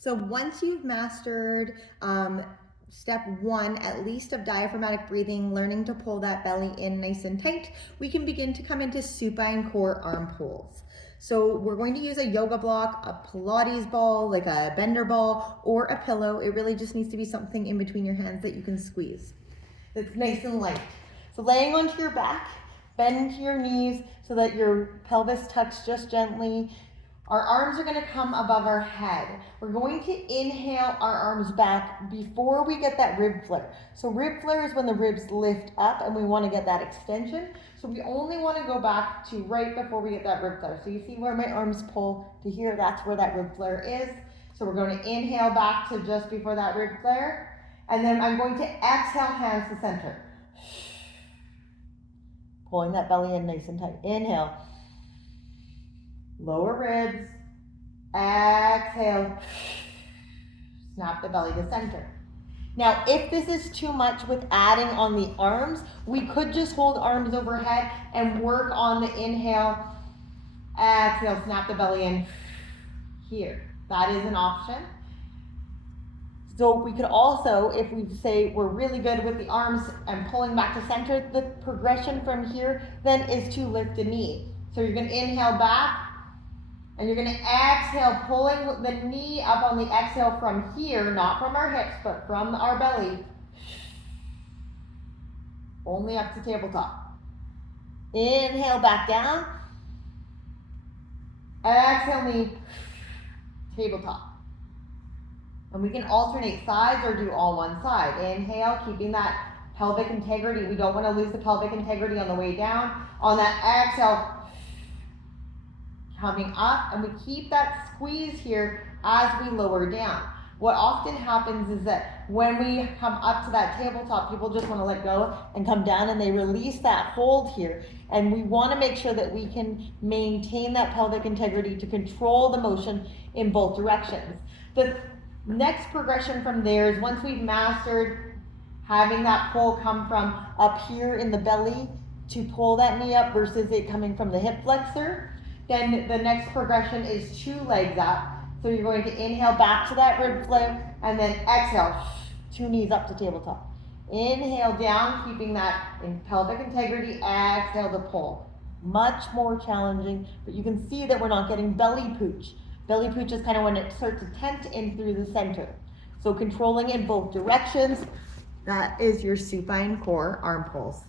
So once you've mastered step one, at least of diaphragmatic breathing, learning to pull that belly in nice and tight, we can begin to come into supine core arm pulls. So we're going to use a yoga block, a Pilates ball, like a bender ball, or a pillow. It really just needs to be something in between your hands that you can squeeze. It's nice and light. So laying onto your back, bend your knees so that your pelvis tucks just gently. Our arms are gonna come above our head. We're going to inhale our arms back before we get that rib flare. So rib flare is when the ribs lift up and we wanna get that extension. So we only wanna go back to right before we get that rib flare. So you see where my arms pull to here, that's where that rib flare is. So we're going to inhale back to just before that rib flare. And then I'm going to exhale, hands to center. Pulling that belly in nice and tight. Inhale. Lower ribs. Exhale. Snap the belly to center. Now, if this is too much with adding on the arms, we could just hold arms overhead and work on the inhale. Exhale, snap the belly in here. That is an option. So we could also, if we say we're really good with the arms and pulling back to center, the progression from here then is to lift the knee. So you're going to inhale back and you're going to exhale, pulling the knee up on the exhale from here, not from our hips, but from our belly. Only up to tabletop. Inhale back down. Exhale knee, tabletop. And we can alternate sides or do all one side. Inhale, keeping that pelvic integrity. We don't want to lose the pelvic integrity on the way down. On that exhale, coming up, and we keep that squeeze here as we lower down. What often happens is that when we come up to that tabletop, people just want to let go and come down and they release that hold here. And we want to make sure that we can maintain that pelvic integrity to control the motion in both directions. The next progression from there is once we've mastered having that pull come from up here in the belly to pull that knee up versus it coming from the hip flexor, then the next progression is 2 legs up. So you're going to inhale back to that rib flare and then exhale, 2 knees up to tabletop. Inhale down, keeping that in pelvic integrity, exhale to pull. Much more challenging, but you can see that we're not getting belly pooch. Belly pooch is kind of when it starts to tent in through the center. So controlling in both directions, that is your supine core arm pulls.